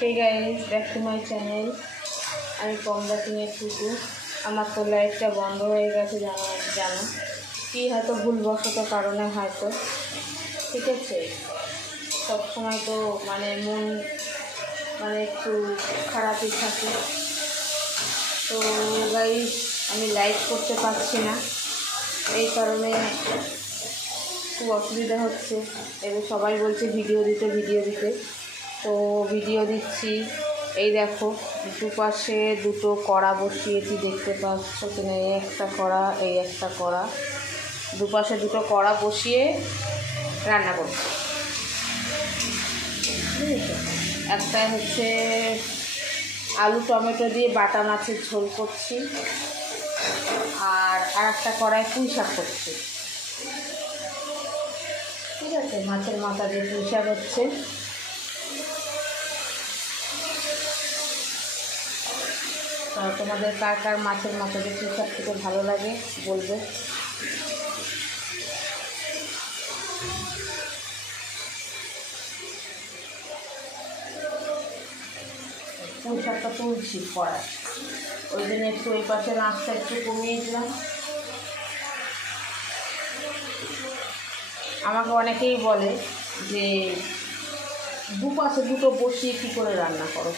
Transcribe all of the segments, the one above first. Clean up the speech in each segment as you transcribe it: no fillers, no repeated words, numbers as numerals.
Hey guys back to my channel আমি কমলা সিংয়ের টুকু। আমার তো লাইটটা বন্ধ হয়ে গেছে জানো কি হয়তো ভুলবশত কারণে হয়তো, ঠিক আছে। সবসময় তো মন একটু খারাপই থাকে। তো গাইস আমি লাইভ করতে পারছি না, এই কারণে খুব অসুবিধা হচ্ছে। এবার সবাই বলছে ভিডিও দিতে, তো ভিডিও দিচ্ছি। এই দেখো দুপাশে দুটো কড়া বসিয়েছি, দেখতে পাচ্ছ কিনা? এই একটা কড়া, এই একটা কড়া, দুপাশে দুটো কড়া বসিয়ে রান্না করছি। একটা হচ্ছে আলু টমেটো দিয়ে বাটা মাছের ঝোল করছি, আর একটা কড়াই পুঁই শাক করছি, ঠিক আছে। মাছের মাথা দিয়ে পুঁই শাক হচ্ছে। তোমাদের কার কার মাছের মাথা দিয়ে পুঁই শাক খেতে ভালো লাগে বলবে। পুঁই শাকটা তুলছি কড়ায়, ওই জন্য একটু ওই পাশে আঁচটা একটু কমিয়ে দিলাম। আমাকে অনেকেই বলে যে দুপাশে দুটো বসিয়ে কী করে রান্না করো,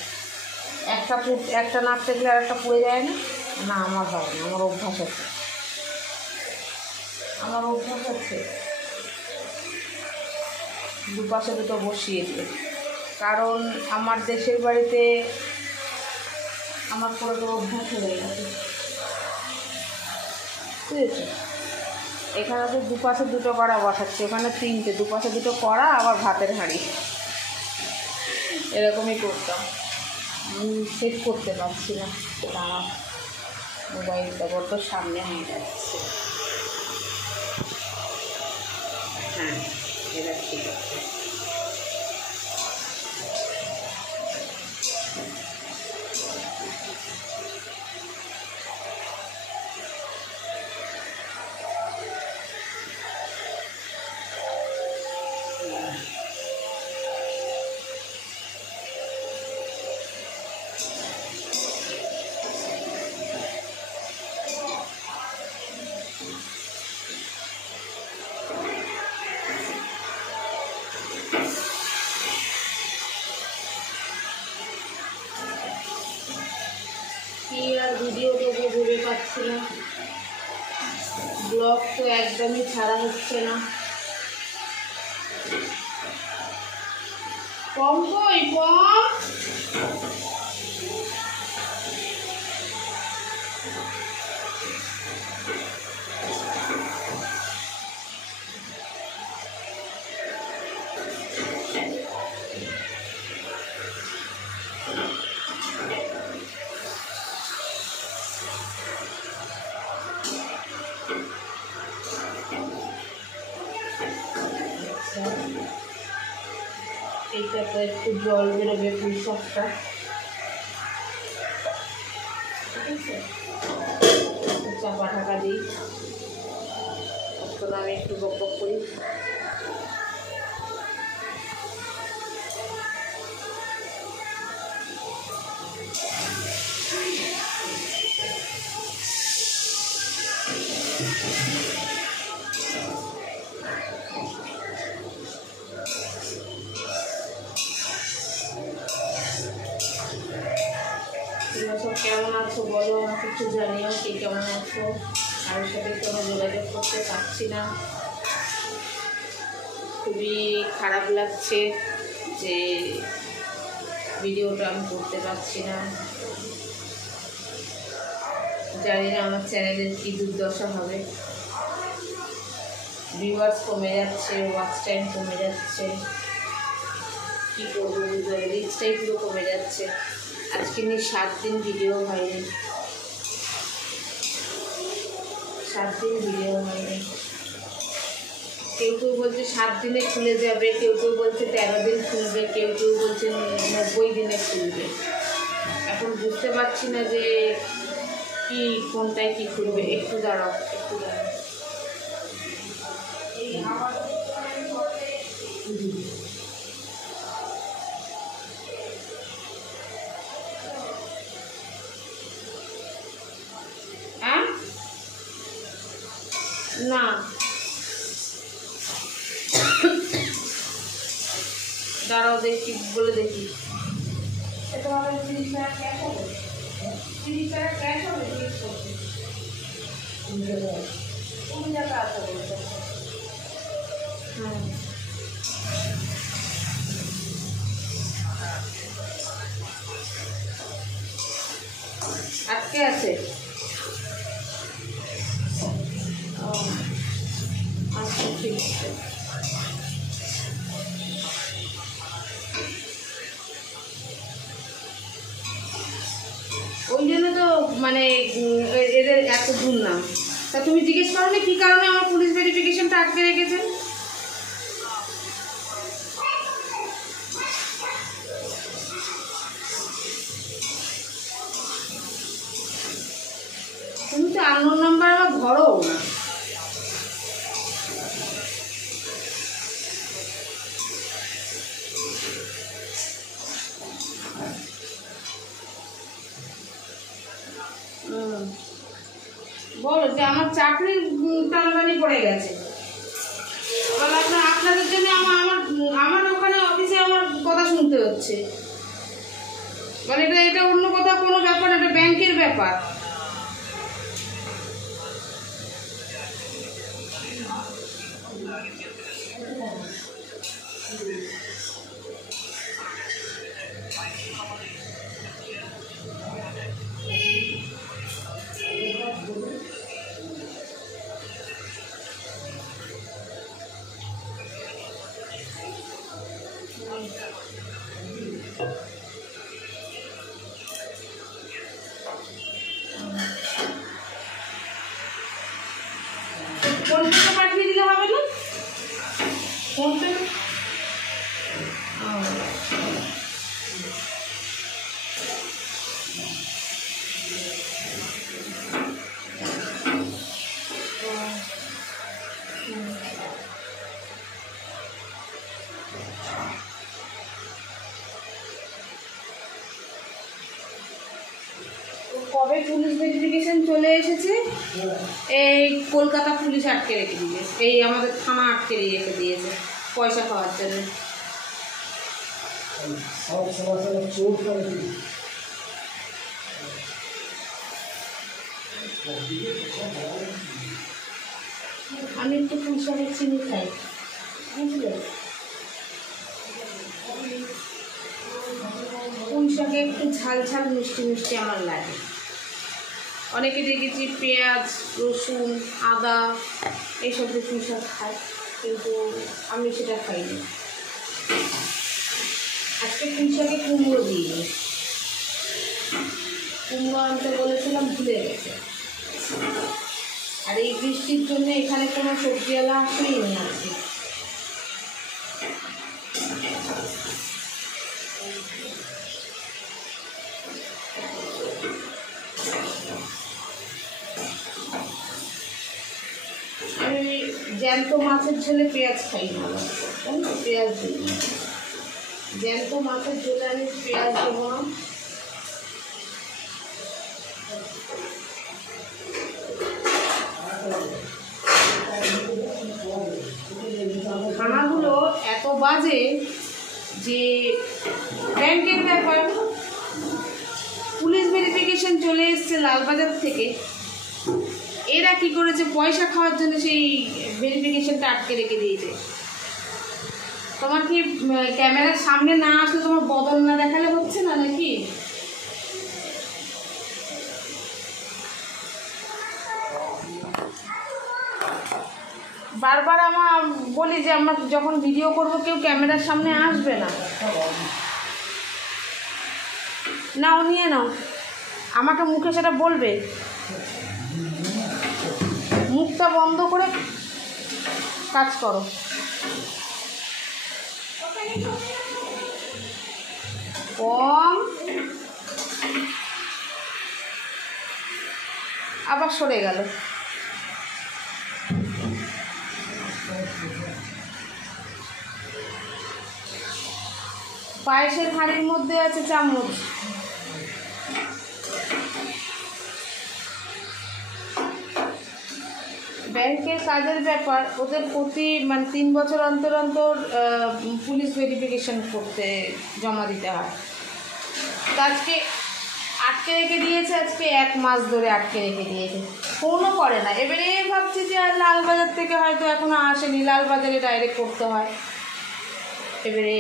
একটা নাড়তে গেলে আর একটা পুড়ে যায় না? না, আমার হয় না, আমার অভ্যাস আছে দুপাশে দুটো বসিয়ে দিয়ে। কারণ আমার দেশের বাড়িতে আমার করে অভ্যাস হয়ে গেছে, বুঝেছো। এখানে তো দুপাশে দুটো কড়া বসাচ্ছি, ওখানে তিনটে, দুপাশে দুটো কড়া, আবার ভাতের হাঁড়ি, এরকমই করতাম। সেট করতে পারছি না, আমার মোবাইলটা বড্ড সামনে হয়ে যাচ্ছে। হ্যাঁ, এটা ঠিক আছে। কি আর ভিডিও দেবো ভেবে পাচ্ছি না, ব্লগ তো একদমই ছাড়া হচ্ছে না। কম এইটাতে একটু জল বেরোবে পুঁই শাকটা, ঠিক আছে। চাপা ঢাকা দিই, তখন আমি একটু বক করি। সব কেমন আছো বলো, আমাকে একটু জানিও কে কেমন আছো। কারোর সাথে কোনো যোগাযোগ করতে পারছি না, খুবই খারাপ লাগছে যে ভিডিওটা আমি করতে পারছি না। জানি না আমার চ্যানেলের কী দুর্দশা হবে, ভিউয়ার্স কমে যাচ্ছে, ওয়াচ টাইম কমে যাচ্ছে, কী করবো বুঝতে, রিচটাই পুরো কমে যাচ্ছে। আজকে নিয়ে 7 দিন ভিডিও হয়নি, 7 দিন ভিডিও হয়নি। কেউ বলছে 7 দিনে খুলে যাবে, কেউ বলছে 13 দিন খুলবে, কেউ বলছে 90 দিনে খুলবে। এখন বুঝতে পারছি না যে কি কোনটায় কি খুলবে। একটু দাঁড়াও। না দাঁড়াও দেখি বলে দেখি। এটা হবে 30 টাকা ক্যাশ হবে, 30 টাকা ক্যাশ হবে। 20 টাকা আছে বলতে। আজকে আছে। ও আচ্ছা ঠিক আছে। ওই জন্য তো মানে এদের এত দূর না। তা তুমি জিজ্ঞেস করো না কী কারণে আমার পুলিশ ভেরিফিকেশনটা আটকে রেখেছেন? তুমি তো আননোন নাম্বার আমার ধরো না। বলো যে আমার চাকরির টানাটানি পড়ে গেছে, আপনাদের জন্য আমার ওখানে অফিসে আমার কথা শুনতে হচ্ছে। মানে এটা অন্য কথা কোনো ব্যাপার, এটা ব্যাংকের ব্যাপার। ফোন পেতে পাঠিয়ে দিলে হবে না? ফোন পে কবে পুলিশ ভেরিফিকেশন চলে এসেছে? এই কলকাতা পুলিশ আটকে রেখে দিয়েছে, এই আমাদের থানা আটকে রেখে দিয়েছে পয়সা খাওয়ার জন্য। আমি একটু পুঁইশাকের চিনি খাই, বুঝলে? পুঁইশাকে একটু ঝাল ঝাল মিষ্টি মিষ্টি আমার লাগে। অনেকে দেখেছি পেঁয়াজ রসুন আদা এইসব দিয়ে পুঁইশাক খায়, কিন্তু আমি সেটা খাইনি। আজকে পুঁইশাকে কুমড়ো দিই, কুমড়ো আনতে বলেছিলাম ভুলে গেছে। আর এই বৃষ্টির জন্য এখানে কোনো সবজিওয়ালা আসেই নি আজকে। আমি জ্যান্ত মাছের ঝোলে পেঁয়াজ খাই না, পেঁয়াজ দিই না। জ্যান্ত মাছের ঝোলে আমি পেঁয়াজ দেবো না। খানাগুলো এত বাজে যে ব্যাংকের ব্যাপার। পুলিশ ভেরিফিকেশন চলে এসছে লালবাজার থেকে, এরা কি করেছে পয়সা খাওয়ার জন্য সেই ভেরিফিকেশনটা আটকে রেখে দিয়েছে। তোমার কি ক্যামেরার সামনে না আসলে তোমার বদল না দেখালে হচ্ছে না নাকি? বারবার আমার বলি যে আমার যখন ভিডিও করব কেউ ক্যামেরার সামনে আসবে না। নাও নিয়ে নাও, আমাকে মুখে সেটা বলবে, মুখটা বন্ধ করে কাজ করো। কম আবার সরে গেল। পায়েসের হাঁড়ির মধ্যে আছে চামচ। ব্যাংকের কাজের ব্যাপার, ওদের প্রতি মানে 3 বছর অন্তর অন্তর পুলিশ ভেরিফিকেশন করতে জমা দিতে হয়। তো আজকে আটকে রেখে দিয়েছে, আজকে 1 মাস ধরে আটকে রেখে দিয়েছে, ফোনও করে না। এবারে ভাবছি যে আর লালবাজার থেকে হয়তো এখনও আসেনি, লালবাজারে ডাইরেক্ট করতে হয়। এবারে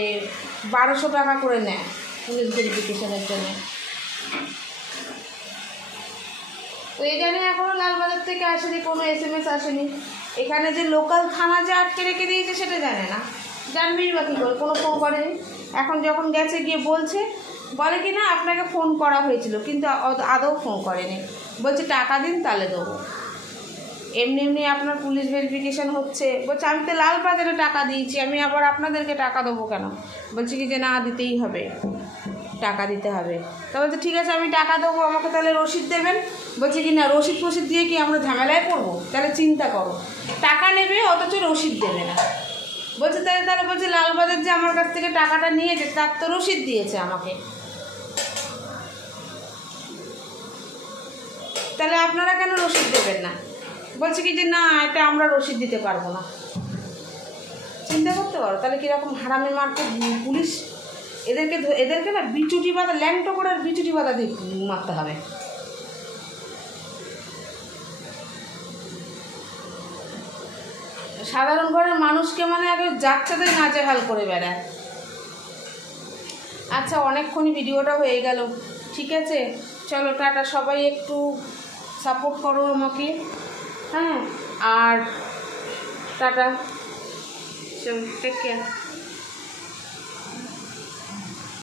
1200 টাকা করে নেয় পুলিশ ভেরিফিকেশনের জন্য। তো এই জানি এখনও লালবাজার থেকে আসেনি, কোনো SMS আসেনি। এখানে যে লোকাল থানা যে আটকে রেখে দিয়েছে সেটা জানে না, জানবেই বা কী করে, কোনো ফোন করেনি। এখন যখন গেছে গিয়ে বলে কি না আপনাকে ফোন করা হয়েছিল, কিন্তু আদৌ ফোন করেনি, বলছে টাকা দিন তাহলে দেবো। এমনি এমনি আপনার পুলিশ ভেরিফিকেশান হচ্ছে, বলছে আমি তো লালবাজারে টাকা দিয়েছি, আমি আবার আপনাদেরকে টাকা দেবো কেন? বলছে কি যে না দিতেই হবে, টাকা দিতে হবে। তা বলছে ঠিক আছে আমি টাকা দেবো, আমাকে তাহলে রসিদ দেবেন। বলছে কি না রসিদ দিয়ে কি আমরা ঝামেলায় পড়বো? তাহলে চিন্তা করো, টাকা নেবে অথচ রসিদ দেবে না। বলছে তাহলে বলছে লালবাজার যে আমার কাছ থেকে টাকাটা নিয়েছে তার তো রসিদ দিয়েছে আমাকে, তাহলে আপনারা কেন রসিদ দেবেন না? বলছে কি যে না এটা আমরা রসিদ দিতে পারবো না। চিন্তা করতে পারো তাহলে কীরকম হারামি মারতে পুলিশ। এদেরকে না বিচুটি বাঁধা, ল্যাংটো করে বিচুটি বাঁধা দিয়ে মারতে হবে। সাধারণ ঘরের মানুষকে মানে আগে যাচ্ছেদের নাজেহাল করে বেড়ায়। আচ্ছা অনেকক্ষণই ভিডিওটা হয়ে গেল, ঠিক আছে চলো টাটা, সবাই একটু সাপোর্ট করো আমাকে, হ্যাঁ, আর টাটা, চলো টেক কেয়ার।